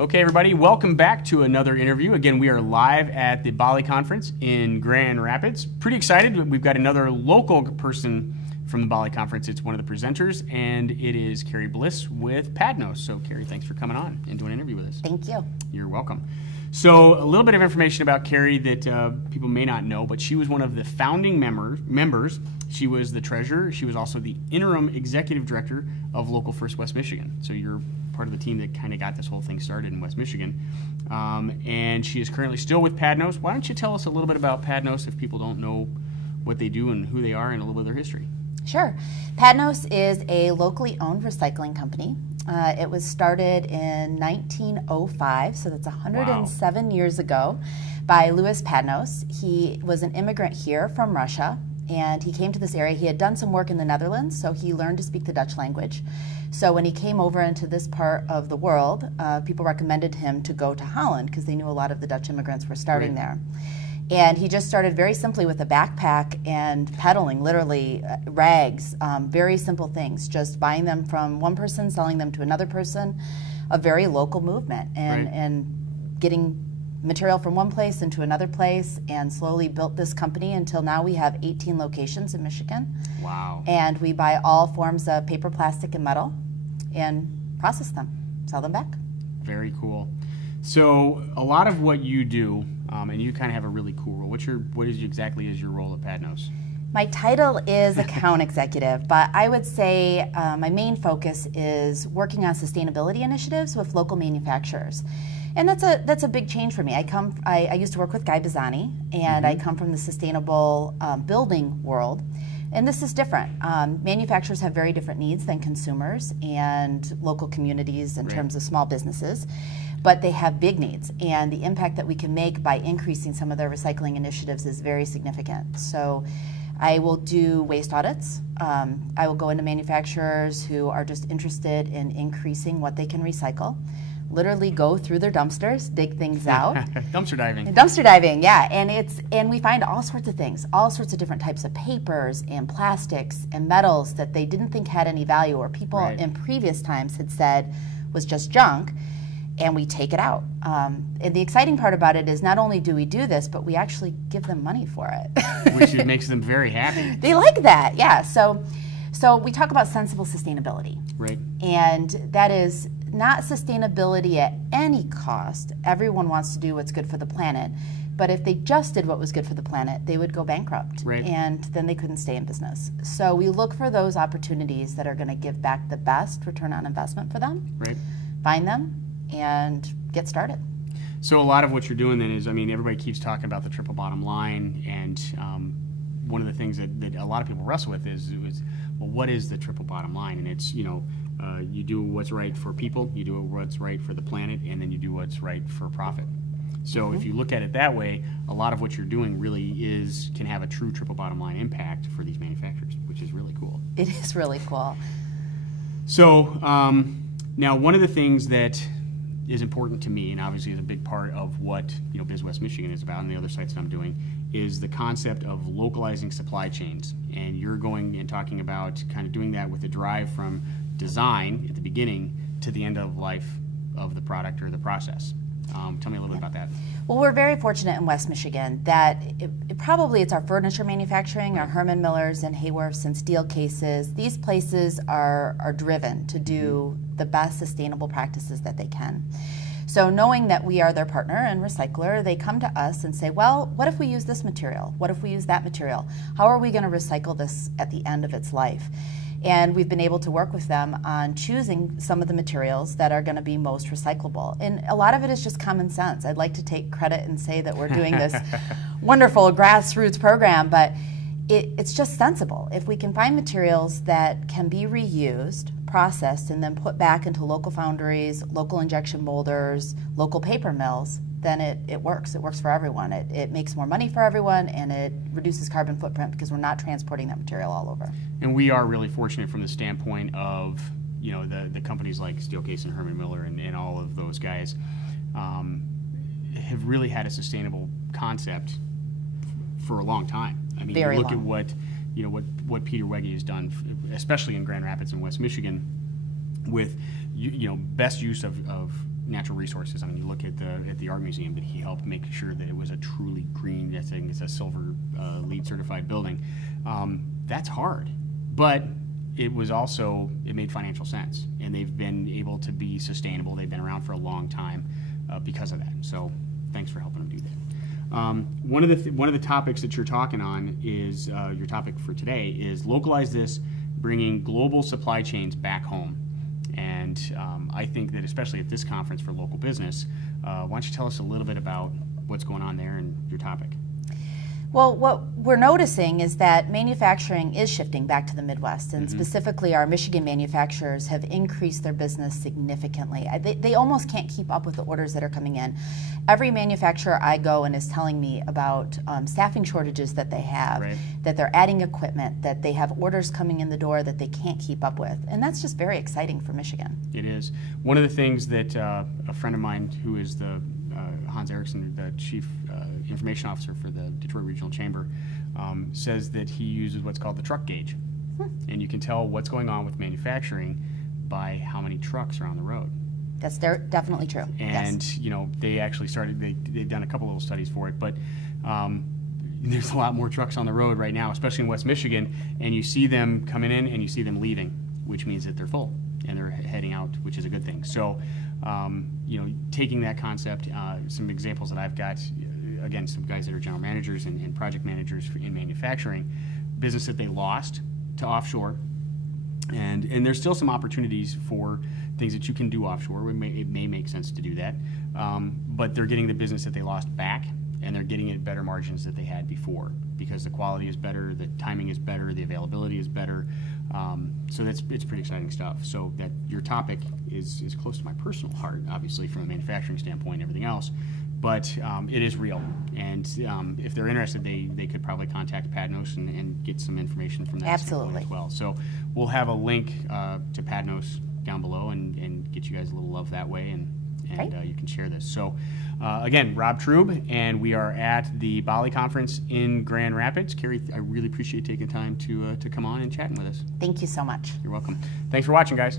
Okay, everybody, welcome back to another interview. Again, we are live at the Bali Conference in Grand Rapids. Pretty excited. We've got another local person from the Bali Conference. It's one of the presenters, and it is Carrie Bliss with Padnos. So, Carrie, thanks for coming on and doing an interview with us. Thank you. You're welcome. So, a little bit of information about Carrie that people may not know, but she was one of the founding members. She was the treasurer. She was also the interim executive director of Local First West Michigan. So, you're part of the team that kind of got this whole thing started in West Michigan. And she is currently still with Padnos. Why don't you tell us a little bit about Padnos if people don't know what they do and who they are and a little bit of their history? Sure. Padnos is a locally owned recycling company. It was started in 1905, so that's 107 years ago, by Louis Padnos. He was an immigrant here from Russia, and he came to this area. He had done some work in the Netherlands, so he learned to speak the Dutch language. So when he came over into this part of the world, people recommended him to go to Holland because they knew a lot of the Dutch immigrants were starting there. And he just started very simply with a backpack and peddling, literally rags, very simple things, just buying them from one person, selling them to another person, a very local movement, and getting material from one place into another place, and slowly built this company until now we have 18 locations in Michigan. Wow. And we buy all forms of paper, plastic, and metal and process them, sell them back. Very cool. So a lot of what you do, and you kind of have a really cool role. What is exactly is your role at Padnos? My title is account executive, but I would say my main focus is working on sustainability initiatives with local manufacturers. And that's a big change for me. I used to work with Guy Bazzani, and I come from the sustainable building world. And this is different. Manufacturers have very different needs than consumers and local communities in terms of small businesses, but they have big needs. And the impact that we can make by increasing some of their recycling initiatives is very significant. So I will do waste audits. I will go into manufacturers who are just interested in increasing what they can recycle. Literally go through their dumpsters, dig things out. Dumpster diving. Dumpster diving, yeah. And we find all sorts of things, all sorts of different types of papers and plastics and metals that they didn't think had any value, or people in previous times had said was just junk, and we take it out. And the exciting part about it is not only do we do this, but we actually give them money for it. Which makes them very happy. They like that, yeah. So we talk about sensible sustainability. Right. And that is not sustainability at any cost. Everyone wants to do what's good for the planet. But if they just did what was good for the planet, they would go bankrupt. Right. And then they couldn't stay in business. So we look for those opportunities that are going to give back the best return on investment for them. Right. Find them and get started. So a lot of what you're doing then is, I mean, everybody keeps talking about the triple bottom line, and one of the things that a lot of people wrestle with is, well, what is the triple bottom line? And it's, you do what's right for people, you do what's right for the planet, and then you do what's right for profit. So if you look at it that way, a lot of what you're doing really can have a true triple bottom line impact for these manufacturers, which is really cool. It is really cool. So now one of the things that is important to me, and obviously is a big part of what Biz West Michigan is about and the other sites that I'm doing, is the concept of localizing supply chains. And you're going and talking about kind of doing that with a drive from design at the beginning to the end of life of the product or the process. Tell me a little bit about that. Well, we're very fortunate in West Michigan that it's our furniture manufacturing, our Herman Millers and Hayworths and steel cases. These places are driven to do the best sustainable practices that they can. So knowing that we are their partner and recycler, they come to us and say, well, what if we use this material? What if we use that material? How are we going to recycle this at the end of its life? And we've been able to work with them on choosing some of the materials that are going to be most recyclable. And a lot of it is just common sense. I'd like to take credit and say that we're doing this wonderful grassroots program, but it's just sensible. If we can find materials that can be reused, processed, and then put back into local foundries, local injection molders, local paper mills, then it works. It works for everyone. It makes more money for everyone, and it reduces carbon footprint because we're not transporting that material all over. And we are really fortunate from the standpoint of the companies like Steelcase and Herman Miller and all of those guys have really had a sustainable concept for a long time. I mean, Very you look long. at what Peter Wege has done, especially in Grand Rapids and West Michigan, with best use of natural resources. I mean, you look at the art museum that he helped make sure that it was a truly green. I think it's a silver LEED certified building. That's hard, but it made financial sense, and they've been able to be sustainable. They've been around for a long time because of that. So thanks for helping them do that. One of the topics that you're talking on is your topic for today is localize this, bringing global supply chains back home. And I think that especially at this conference for local business, why don't you tell us a little bit about what's going on there and your topic? Well, what we're noticing is that manufacturing is shifting back to the Midwest, and specifically our Michigan manufacturers have increased their business significantly. They almost can't keep up with the orders that are coming in. Every manufacturer I go and is telling me about staffing shortages that they have, right, that they're adding equipment, that they have orders coming in the door that they can't keep up with, and that's just very exciting for Michigan. It is. One of the things that a friend of mine who is the Hans Erickson, the Chief Information Officer for the Detroit Regional Chamber, says that he uses what's called the truck gauge. And you can tell what's going on with manufacturing by how many trucks are on the road. That's definitely true. And yes, you know, they actually started, they've done a couple little studies for it, but there's a lot more trucks on the road right now, especially in West Michigan, and you see them coming in and you see them leaving, which means that they're full and they're heading out, which is a good thing. So you know, taking that concept, some examples that I've got, again, some guys that are general managers and project managers in manufacturing, business that they lost to offshore, and there's still some opportunities for things that you can do offshore. It may make sense to do that, but they're getting the business that they lost back, and they're getting it at better margins that they had before because the quality is better, the timing is better, the availability is better. So it's pretty exciting stuff. So that your topic is close to my personal heart, obviously from a manufacturing standpoint and everything else, but it is real. And if they're interested, they could probably contact Padnos and get some information from that absolutely as well. So we'll have a link to Padnos down below and get you guys a little love that way, and you can share this. So again, Rob Trube, and we are at the Bali Conference in Grand Rapids. Carrie, I really appreciate taking time to come on and chatting with us. Thank you so much. You're welcome. Thanks for watching, guys.